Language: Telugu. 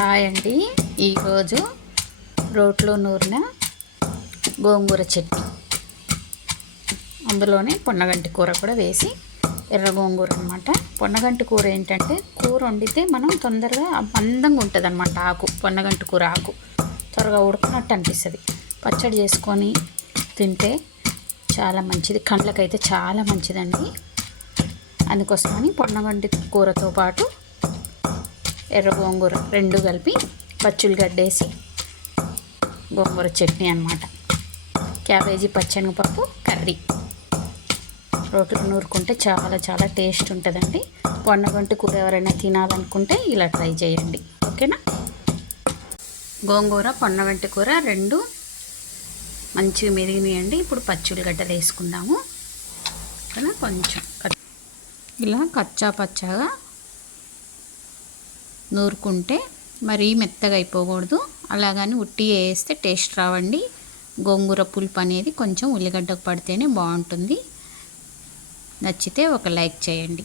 హాయ్ అండి. ఈరోజు రోట్లో నూరిన గోంగూర చట్నీ. అందులోనే పొన్నగంటి కూర కూడా వేసి ఎర్ర గోంగూర అనమాట పొన్నగంటి కూర ఏంటంటే కూర వండితే మనం తొందరగా మందంగా ఉంటుంది అనమాట ఆకు పొన్నగంటి కూర ఆకు. త్వరగా ఉడకనట్టు అనిపిస్తుంది. పచ్చడి చేసుకొని తింటే చాలా మంచిది. కండ్లకైతే చాలా మంచిదండి. అందుకోసమని పొన్నగంటి కూరతో పాటు ఎర్ర గోంగూర రెండు కలిపి పచ్చులుగడ్డేసి గోంగూర చట్నీ అనమాట క్యాబేజీ పచ్చనగపప్పు కర్రీ. రోట్లో నూరుకుంటే చాలా చాలా టేస్ట్ ఉంటుందండి. వంటి కూర ఎవరైనా తినాలనుకుంటే ఇలా ట్రై చేయండి. ఓకేనా? గోంగూర వంటి కూర రెండు మంచిగా మెరిగినాయండి. ఇప్పుడు పచ్చులుగడ్డలు వేసుకుందాము. ఓకేనా? కొంచెం ఇలా కచ్చా పచ్చాగా నూరుకుంటే మరీ మెత్తగా అయిపోకూడదు. అలాగని ఉట్టి వేస్తే టేస్ట్ రావండి. గోంగూర పులుపు అనేది కొంచెం ఉల్లిగడ్డకు పడితేనే బాగుంటుంది. నచ్చితే ఒక లైక్ చేయండి.